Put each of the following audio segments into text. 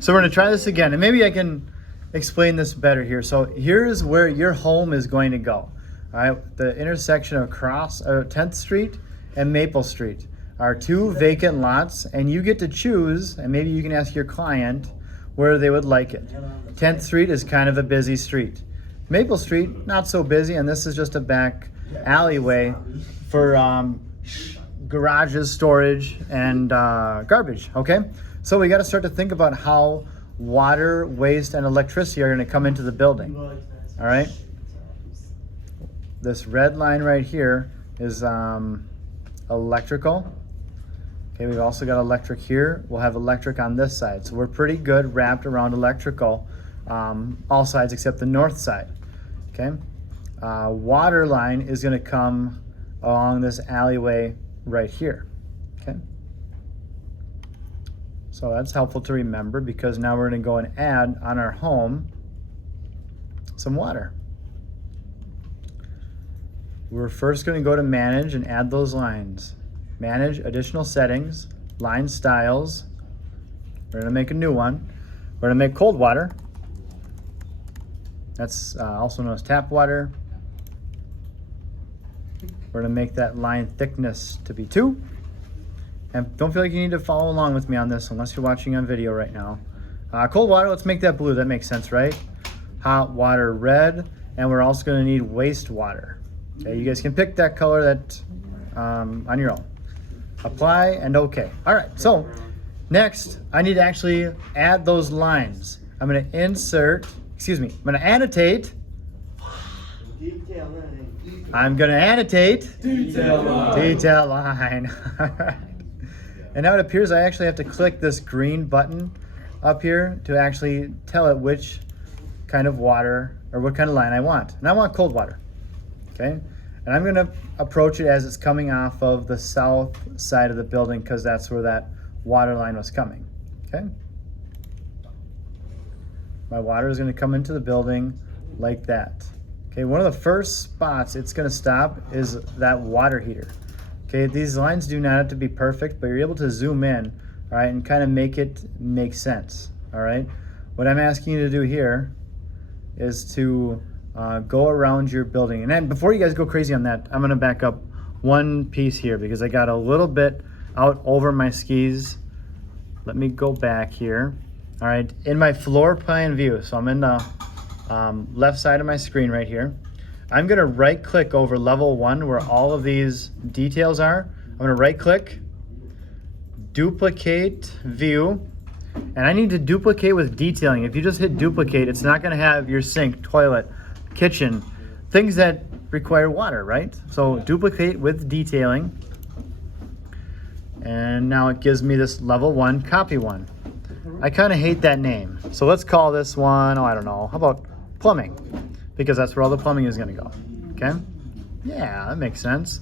So we're gonna try this again, and maybe I can explain this better here. So here's where your home is going to go. All right, the intersection of 10th Street and Maple Street are two vacant lots, and you get to choose, and maybe you can ask your client where they would like it. 10th Street is kind of a busy street. Maple Street, not so busy, and this is just a back alleyway for garages, storage, and garbage, okay? So we gotta start to think about how water, waste, and electricity are gonna come into the building, all right? This red line right here is electrical. Okay, we've also got electric here. We'll have electric on this side. So we're pretty good wrapped around electrical, all sides except the north side, okay? Water line is gonna come along this alleyway right here, okay? So that's helpful to remember because now we're gonna go and add on our home some water. We're first gonna go to manage and add those lines. Manage additional settings, line styles. We're gonna make a new one. We're gonna make cold water. That's also known as tap water. We're gonna make that line thickness to be 2. And don't feel like you need to follow along with me on this unless you're watching on video right now. Cold water, let's make that blue. That makes sense, right? Hot water, red. And we're also gonna need wastewater. Okay, you guys can pick that color that on your own. Apply and okay. All right, so next I need to actually add those lines. I'm gonna annotate. I'm gonna annotate. Detail line. All right. And now it appears I actually have to click this green button up here to actually tell it which kind of water or what kind of line I want. And I want cold water, okay? And I'm gonna approach it as it's coming off of the south side of the building because that's where that water line was coming, okay? My water is gonna come into the building like that. Okay, one of the first spots it's gonna stop is that water heater. Okay, these lines do not have to be perfect, but you're able to zoom in, all right, and kind of make it make sense, all right? What I'm asking you to do here is to go around your building. And then before you guys go crazy on that, I'm gonna back up one piece here because I got a little bit out over my skis. Let me go back here. All right, in my floor plan view, so I'm in the left side of my screen right here. I'm gonna right click over level 1 where all of these details are. I'm gonna right click, duplicate view, and I need to duplicate with detailing. If you just hit duplicate, it's not gonna have your sink, toilet, kitchen, things that require water, right? So duplicate with detailing. And now it gives me this level 1, copy 1. I kind of hate that name. So let's call this one, I don't know, how about plumbing? Because that's where all the plumbing is gonna go, okay? Yeah, that makes sense.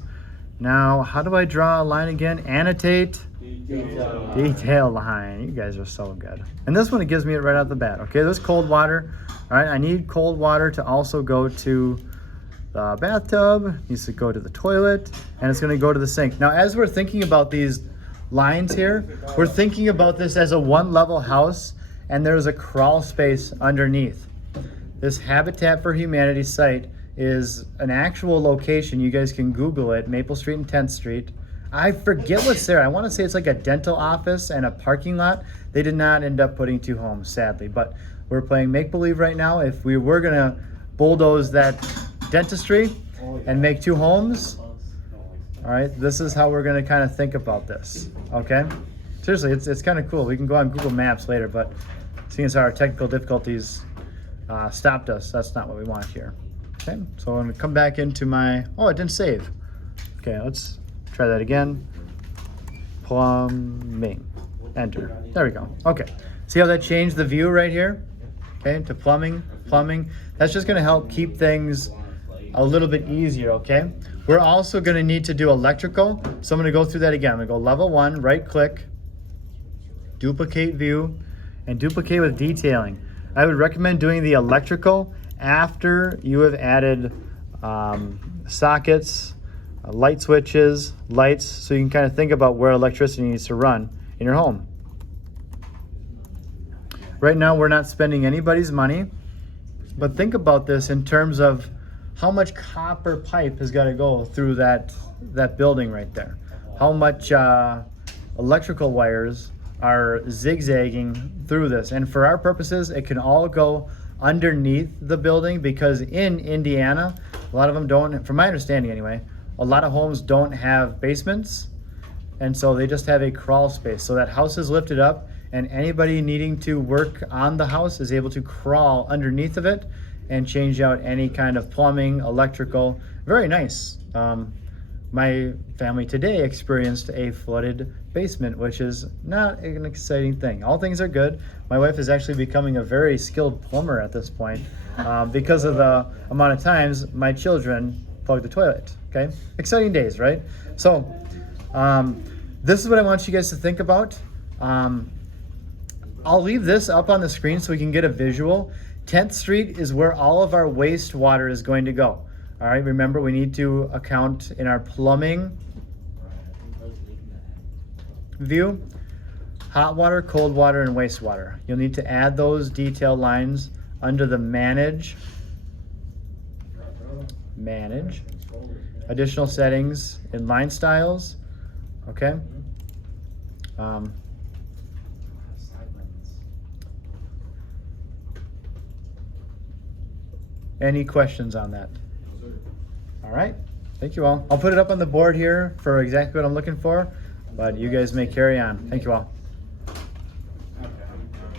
Now, how do I draw a line again? Annotate, detail line. You guys are so good. And this one, it gives me it right out the bat, okay? This cold water, all right, I need cold water to also go to the bathtub, needs to go to the toilet, and it's gonna go to the sink. Now, as we're thinking about these lines here, we're thinking about this as a 1-level house, and there's a crawl space underneath. This Habitat for Humanity site is an actual location. You guys can Google it, Maple Street and 10th Street. I forget what's there. I wanna say it's like a dental office and a parking lot. They did not end up putting 2 homes, sadly, but we're playing make-believe right now. If we were gonna bulldoze that dentistry and make 2 homes, all right, this is how we're gonna kind of think about this, okay? Seriously, it's kind of cool. We can go on Google Maps later, but seeing as our technical difficulties stopped us, that's not what we want here. Okay, so I'm gonna come back into my, oh, it didn't save. Okay, let's try that again. Plumbing, enter, there we go. Okay, see how that changed the view right here? Okay, to plumbing. That's just gonna help keep things a little bit easier, okay? We're also gonna need to do electrical, so I'm gonna go through that again. I'm gonna go level 1, right click, duplicate view, and duplicate with detailing. I would recommend doing the electrical after you have added sockets, light switches, lights, so you can kind of think about where electricity needs to run in your home. Right now, we're not spending anybody's money, but think about this in terms of how much copper pipe has got to go through that building right there. How much electrical wires are zigzagging through this. And for our purposes, it can all go underneath the building, because in Indiana, a lot of them don't, from my understanding anyway, a lot of homes don't have basements. And so they just have a crawl space. So that house is lifted up, and anybody needing to work on the house is able to crawl underneath of it and change out any kind of plumbing, electrical. Very nice. My family today experienced a flooded basement, which is not an exciting thing. All things are good. My wife is actually becoming a very skilled plumber at this point because of the amount of times my children plug the toilet. Okay, exciting days, right? So this is what I want you guys to think about. I'll leave this up on the screen so we can get a visual. 10th Street is where all of our wastewater is going to go. All right, remember, we need to account in our plumbing view, hot water, cold water, and wastewater. You'll need to add those detail lines under the manage, additional settings in line styles, okay? Any questions on that? All right, thank you all. I'll put it up on the board here for exactly what I'm looking for, but you guys may carry on. Thank you all.